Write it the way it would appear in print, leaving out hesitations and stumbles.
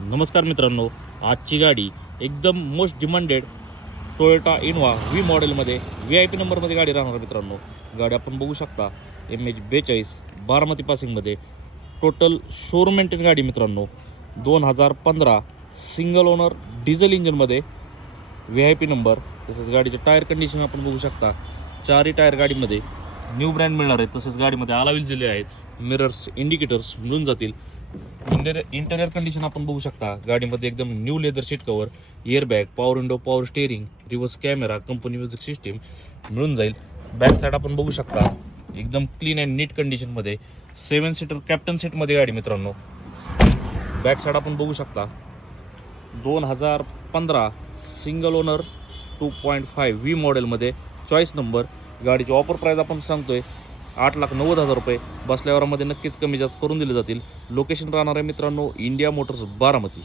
नमस्कार मित्रांनो, आजची गाडी एकदम most demanded Toyota Innova V मॉडेलमध्ये VIP नंबरमध्ये गाडी राहणार मित्रांनो. गाडी आपण बघू शकता MH42 बारामती पासिंगमध्ये टोटल शोरूम मेंटेन गाडी मित्रांनो. 2015 सिंगल ओनर डिझेल इंजिनमध्ये VIP नंबर. तसेच गाडीचे टायर कंडिशन आपण बघू शकता. चारही टायर गाडीमध्ये न्यू ब्रँड मिळणार आहे. तसेच गाडीमध्ये अलॉय व्हील्स दिले आहेत. मिरर्स इंडिकेटर्स मिळून जातील. इंटेरियर कंडिशन आपण बघू शकता. गाडीमध्ये एकदम new leather seat cover, airbag, power window, power steering, reverse camera, company music system मिळून जाईल. बॅक साईड आपण बघू शकता एकदम क्लीन अँड नीट कंडिशनमध्ये 7 सीटर कॅप्टन सीटमध्ये गाडी मित्रांनो. बॅक साईड आपण बघू शकता 2015 सिंगल ओनर 2.5 व्ही मॉडेलमध्ये चॉईस नंबर. गाडीची ऑफर प्राईस आपण सांगतोय 8,90,000 रुपये. बसल्यावरामध्ये नक्कीच कमी जास्त करून दिले जातील. लोकेशन राहणार आहे मित्रांनो इंडिया मोटर्स बारामती.